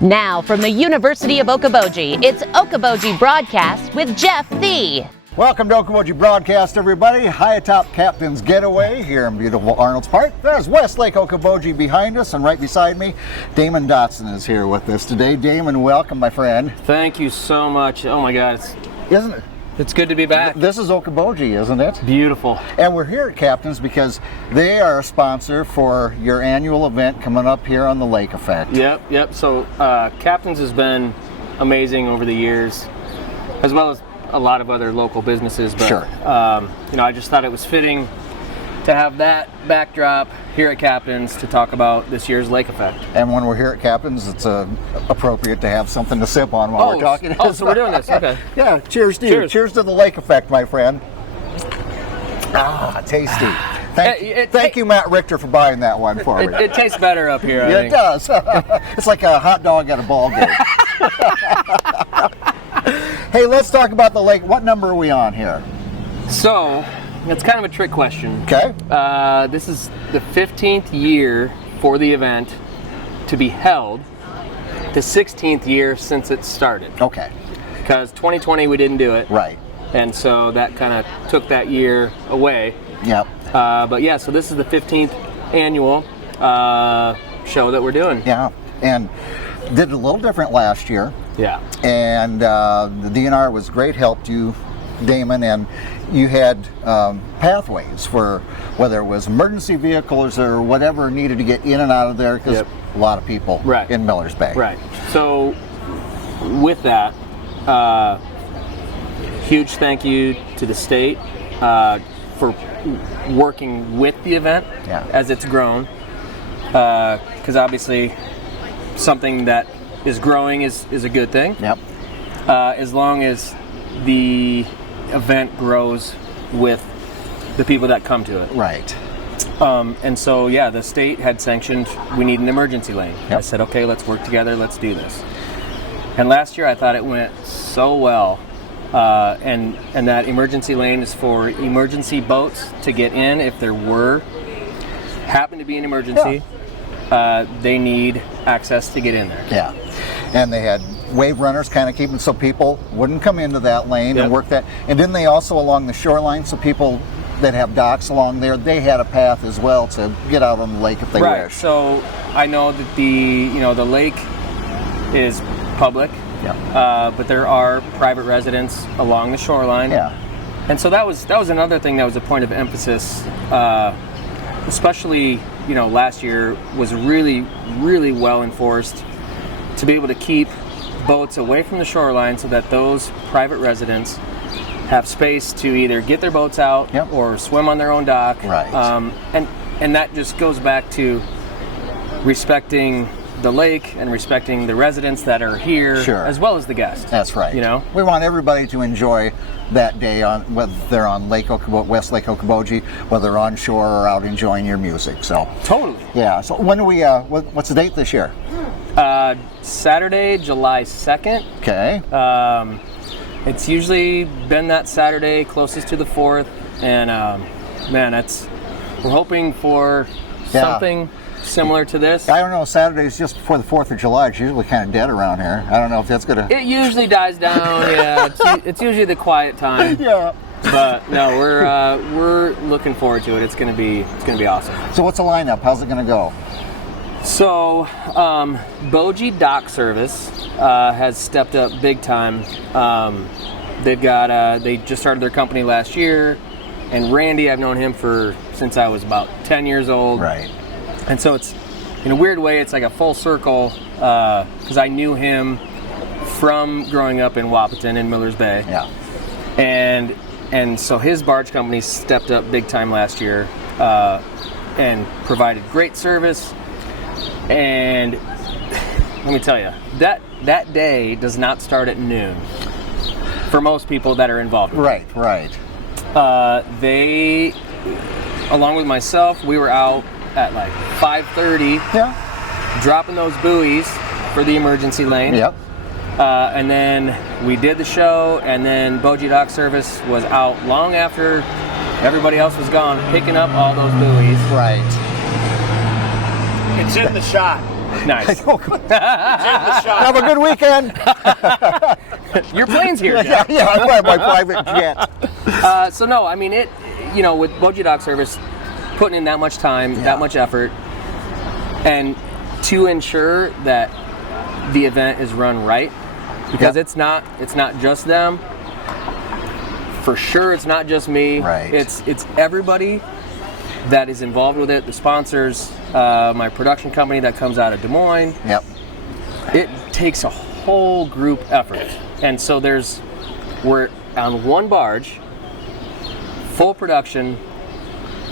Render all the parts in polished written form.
Now from the University of Okoboji, it's Okoboji Broadcast with Jeff Thee. Welcome to Okoboji Broadcast, everybody. High atop Captain's Getaway here in beautiful Arnold's Park. There's West Lake Okoboji behind us, and right beside me, Damon Dotson is here with us today. Damon, welcome, my friend. Thank you so much. Oh my God, Isn't it? it's good to be back. This is Okoboji, isn't it? Beautiful. And we're here at Captain's because they are a sponsor for your annual event coming up here on the Lake Effect. Yep. So Captain's has been amazing over the years, as well as a lot of other local businesses. But, Sure. I just thought it was fitting to have that backdrop here at Captain's to talk about this year's Lake Effect. And when we're here at Captain's, it's appropriate to have something to sip on while we're talking. So we're doing this, okay. Yeah, cheers to you. Cheers. Cheers to the Lake Effect, my friend. Ah, tasty. Thank you, Matt Richter, for buying that one for me. It tastes better up here, I Yeah, think. it does. It's like a hot dog at a ball game. Hey, let's talk about the lake. What number are we on here? So, it's kind of a trick question. Okay. This is the 15th year for the event to be held, the 16th year since it started. Okay. Because 2020 we didn't do it. Right. And so that kind of took that year away. Yep. But yeah, so this is the 15th annual show that we're doing. Yeah. And did it a little different last year. Yeah. And the DNR was great, helped you, Damon, and you had pathways for whether it was emergency vehicles or whatever needed to get in and out of there, because a lot of people in Miller's Bay. Right. So with that, huge thank you to the state for working with the event as it's grown, because obviously something that is growing is a good thing. Yep. As long as the event grows with the people that come to it. Right. And so, the state had sanctioned we need an emergency lane. Yep. I said, okay, let's work together, let's do this. And last year I thought it went so well. And that emergency lane is for emergency boats to get in if there happen to be an emergency. They need access to get in there. Yeah. And they had wave runners kind of keeping so people wouldn't come into that lane and work that. And then they also along the shoreline, so people that have docks along there, they had a path as well to get out on the lake if they wish. So I know that the lake is public, but there are private residents along the shoreline. Yeah. And so that was another thing that was a point of emphasis, especially last year was really, really well enforced to be able to keep boats away from the shoreline so that those private residents have space to either get their boats out or swim on their own dock. Right. And that just goes back to respecting the lake and respecting the residents that are here, as well as the guests. That's right. We want everybody to enjoy that day, on whether they're on West Lake Okoboji, whether they're on shore or out enjoying your music. So totally. Yeah. So when do we? What's the date this year? Saturday, July 2nd. Okay. It's usually been that Saturday closest to the 4th, and we're hoping for something similar to this. I don't know, Saturday's just before the 4th of July. It's usually kind of dead around here. I don't know if that's going to... It usually dies down, it's usually the quiet time. Yeah. But no, we're looking forward to it. It's gonna be awesome. So what's the lineup? How's it going to go? So, Boji Dock Service has stepped up big time. They just started their company last year, and Randy, I've known him since I was about 10 years old. Right. And so it's, in a weird way, it's like a full circle, because I knew him from growing up in Wahpeton in Miller's Bay. Yeah. And so his barge company stepped up big time last year and provided great service. And let me tell you, that day does not start at noon for most people that are involved. Right. They, along with myself, we were out at like 5:30, dropping those buoys for the emergency lane. Yep. And then we did the show, and then Boji Dock Service was out long after everybody else was gone, picking up all those buoys. Right. It's in the shot. Nice. Have a good weekend. Your plane's here, Jeff. Yeah, I fly my private jet. So no, I mean it. You know, with Boji Dock Service, putting in that much time, that much effort, and to ensure that the event is run right, because it's not just them. For sure, it's not just me. Right. It's everybody that is involved with it. The sponsors, my production company that comes out of Des Moines. Yep. It takes a whole group effort, and so we're on one barge, full production,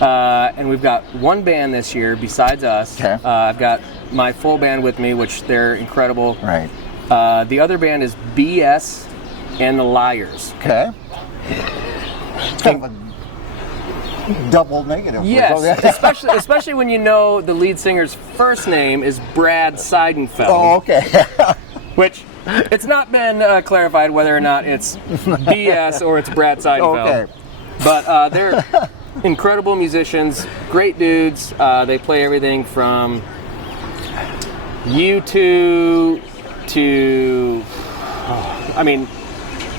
and we've got one band this year besides us. Okay. I've got my full band with me, which they're incredible. Right. The other band is BS and the Liars. Okay. Kind of a double negative. Yes, especially when you know the lead singer's first name is Brad Seidenfeld. Oh, okay. Which it's not been clarified whether or not it's BS or it's Brad Seidenfeld. Okay. But they're incredible musicians, great dudes. They play everything from U2 to, I mean,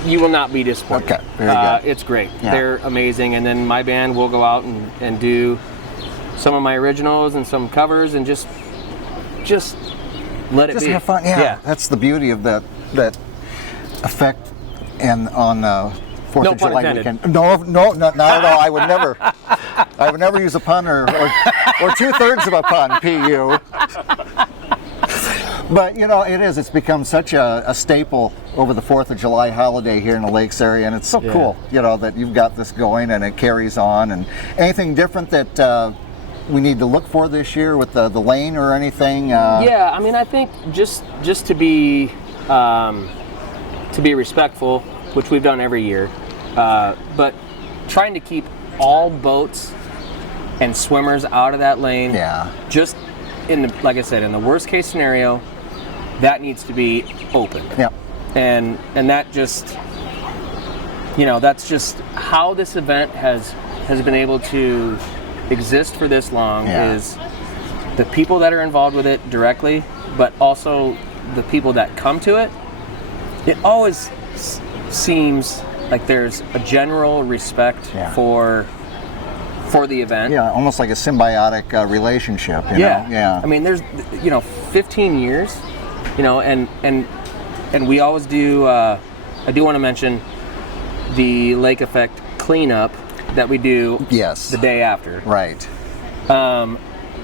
you will not be disappointed. Okay, very good. It's great. Yeah. They're amazing. And then my band will go out and do some of my originals and some covers and just let it Just be. have fun. Yeah. That's the beauty of that effect and on 4th No of pun July intended. weekend. No, not at all. I would never use a pun or 2/3 of a pun, PU. But you know, it's become such a staple over the 4th of July holiday here in the Lakes area, and it's so cool, that you've got this going and it carries on. And anything different that we need to look for this year with the lane or anything? Yeah, I mean, I think just to be respectful, which we've done every year, but trying to keep all boats and swimmers out of that lane. Yeah. Just like I said, in the worst case scenario, that needs to be open. Yep. And that just, that's just how this event has been able to exist for this long. Is the people that are involved with it directly, but also the people that come to it. It always seems like there's a general respect for the event. Yeah, almost like a symbiotic relationship. You know? Yeah. I mean, there's 15 years, and we always do. I do want to mention the lake effect cleanup that we do. Yes. The day after. Right.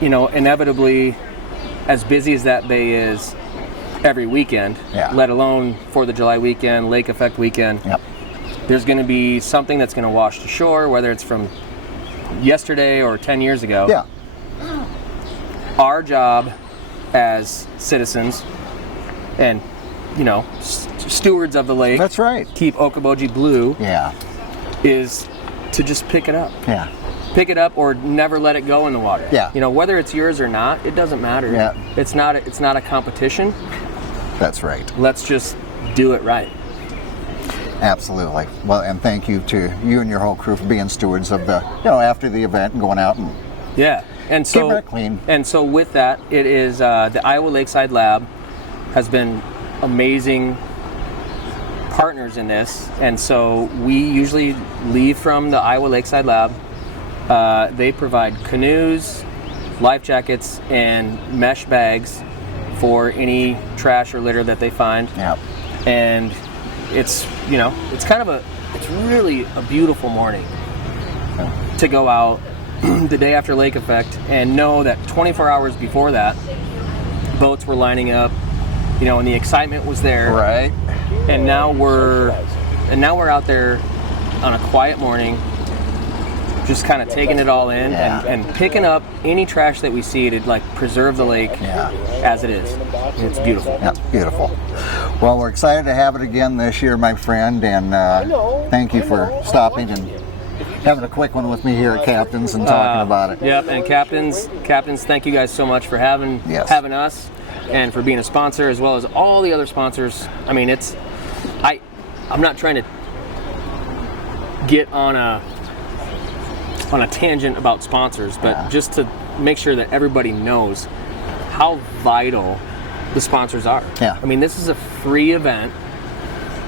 Inevitably, as busy as that bay is every weekend, let alone 4th of July weekend, lake effect weekend. Yep. There's going to be something that's going to wash to shore, whether it's from yesterday or 10 years ago. Yeah. Our job as citizens and stewards of the lake, That's right. keep Okoboji blue, Yeah. is to just pick it up. Yeah. Pick it up or never let it go in the water. Yeah. Whether it's yours or not, it doesn't matter. Yeah. It's not a competition. That's right. Let's just do it right. Absolutely. Well, and thank you to you and your whole crew for being stewards of the, after the event and going out and And so keeping it clean. And so with that, it is the Iowa Lakeside Lab has been amazing partners in this, and so we usually leave from the Iowa Lakeside Lab. They provide canoes, life jackets, and mesh bags for any trash or litter that they find. Yeah. And it's it's really a beautiful morning to go out the day after lake effect and know that 24 hours before that, boats were lining up, and the excitement was there. Right. And now we're out there on a quiet morning, just kind of taking it all in and picking up any trash that we see to preserve the lake as it is. It's beautiful. Yeah, beautiful. Well, we're excited to have it again this year, my friend, and thank you for stopping and having a quick one with me here at Captain's and talking about it. Yep, and Captain's, thank you guys so much for having us and for being a sponsor, as well as all the other sponsors. I mean, I'm not trying to get on a tangent about sponsors, but just to make sure that everybody knows how vital the sponsors are. Yeah. I mean, this is a free event.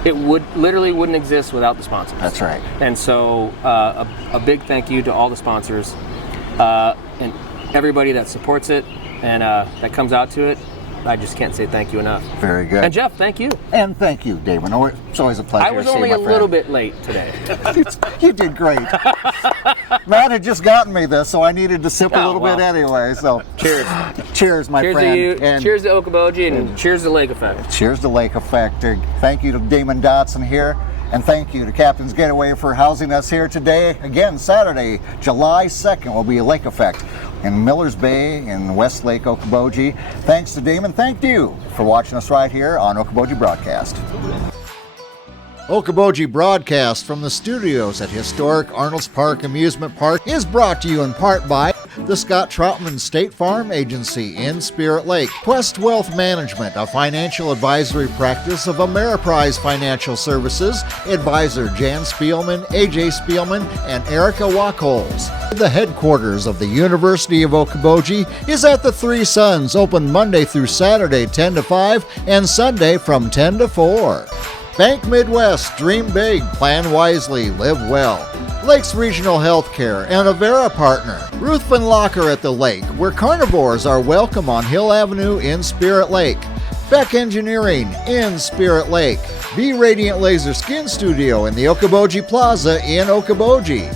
It literally wouldn't exist without the sponsors. That's right. And so a big thank you to all the sponsors and everybody that supports it and that comes out to it. I just can't say thank you enough. Very good. And Jeff, thank you. And thank you, Damon. It's always a pleasure. I was to see only my a friend. little bit late today. You did great. Matt had just gotten me this, so I needed to sip a little bit anyway. So cheers. Cheers, my Cheers friend. to you. And cheers to Okoboji, and cheers to Lake Effect. cheers to Lake Effect. Thank you to Damon Dotson here. And thank you to Captain's Getaway for housing us here today. Again, Saturday, July 2nd will be a Lake Effect in Millers Bay in West Lake Okoboji. Thanks to Damon. Thank you for watching us right here on Okoboji Broadcast. Okoboji Broadcast from the studios at historic Arnold's Park Amusement Park is brought to you in part by the Scott Troutman State Farm Agency in Spirit Lake, Quest Wealth Management, a financial advisory practice of Ameriprise Financial Services, advisor Jan Spielman, AJ Spielman, and Erica Wachholz. The headquarters of the University of Okoboji is at the Three Sons, open Monday through Saturday 10 to 5 and Sunday from 10 to 4. Bank Midwest, dream big, plan wisely, live well. Lakes Regional Healthcare and Avera Partner. Ruthven Locker at the Lake, where carnivores are welcome on Hill Avenue in Spirit Lake. Beck Engineering in Spirit Lake. Be Radiant Laser Skin Studio in the Okoboji Plaza in Okoboji.